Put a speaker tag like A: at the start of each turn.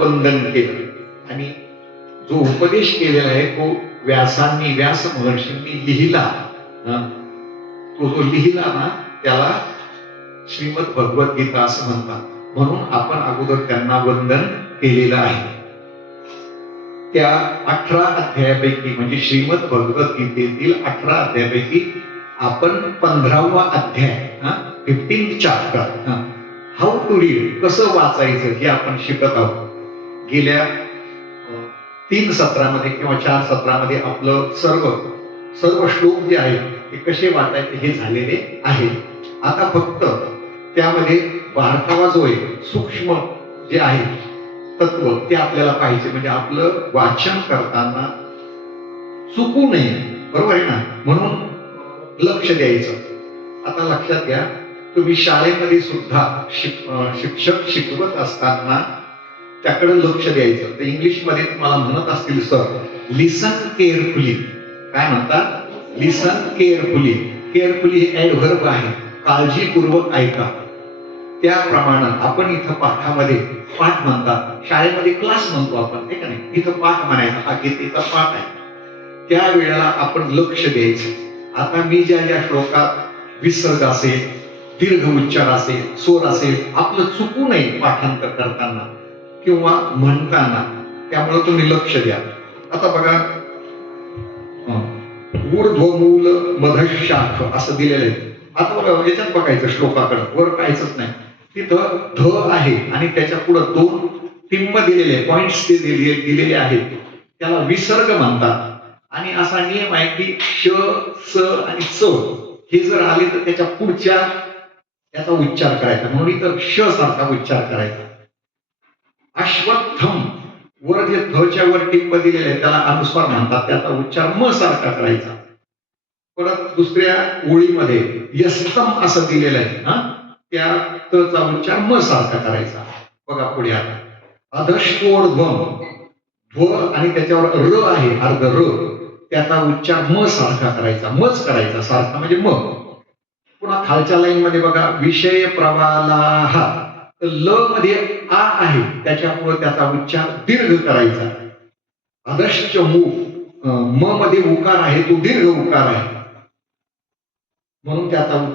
A: वंदन केलं. आणि जो उपदेश केलेला आहे तो व्यासांनी व्यास महर्षींनी लिहिला. तो जो लिहिला ना त्याला श्रीमद भगवद्गीता असं म्हणतात. म्हणून आपण अगोदर त्यांना वंदन केलेलं आहे. त्या अठरा अध्यायापैकी म्हणजे श्रीमद भगवद्गीतेतील अठरा अध्यायापैकी आपण पंधरावा अध्याय fifteen chapter how to read कसं वाचायचं हे आपण शिकत आहोत. गेल्या तीन सत्रामध्ये किंवा चार सत्रामध्ये आपलं सर्व सर्व श्लोक जे आहेत ते कसे वाचायचे हे झालेले आहे. आता फक्त त्यामध्ये बारकावा जो आहे सूक्ष्म जे आहे तत्व ते आपल्याला पाहिजे. म्हणजे आपलं वाचन करताना चुकू नये. बरोबर आहे ना? म्हणून लक्ष द्यायचं. आता लक्षात घ्या तुम्ही शाळेमध्ये सुद्धा शिक शिक्षक शिकवत असताना त्याकडे लक्ष द्यायचं. तर इंग्लिशमध्ये तुम्हाला म्हणत असतील सर लिसन केअरफुली काय म्हणतात? लिसन केअरफुली केअरफुली हे ऍडव्हर्ब आहे. काळजीपूर्वक ऐका. त्याप्रमाणे आपण इथं पाठामध्ये पाठ म्हणतात. शाळेमध्ये क्लास म्हणतो आपण हे का नाही? इथं पाठ म्हणायचा. हा गीतेचा पाठ आहे. त्या वेळेला आपण लक्ष द्यायचं. आता मी ज्या ज्या श्लोकात विसर्ग असेल दीर्घ उच्चार असेल स्वर असेल आपलं चुकू नये पाठांतर करताना. किंवा म्हणताना त्यामुळे तुम्ही लक्ष द्या. आता बघा हं, ऊर्ध्वमूल मधशाख असं दिलेलं आहे. आता बघा याच्यात बघायचं श्लोकाकडे वर पाहायचंच नाही. तिथं ध आहे आणि त्याच्या पुढं दोन टिंब दिलेले पॉइंट्स ते दिले दिलेले आहेत. त्याला विसर्ग म्हणतात. आणि असा नियम आहे की श स आणि च हे जर आले तर त्याच्या पुढच्या याचा उच्चार करायचा. म्हणून इथं श सारखा उच्चार करायचा. अश्वत्थम. वर जे धच्या वर टिंब दिलेले आहे त्याला अनुस्वार म्हणतात. त्याचा उच्चार म सारखा करायचा. परत दुसऱ्या ओळीमध्ये यस्तम असं दिलेलं आहे हा? त्या तचा उच्चार म सारखा करायचा. बघा पुढे आता. अधश्वोर्ध्वम ध्व आणि त्याच्यावर र आहे अर्ध र. त्याचा उच्चार म सारखा करायचा. मच करायचा सारखा म्हणजे म. पुन्हा खालच्या लाईन मध्ये बघा विषय प्रवालाहा ल मध्ये आ आहे. त्याच्यामुळे त्याचा उच्चार दीर्घ करायचा. आदर्श मु म मध्ये उकार आहे तो दीर्घ उकार आहे. म्हणून त्याचा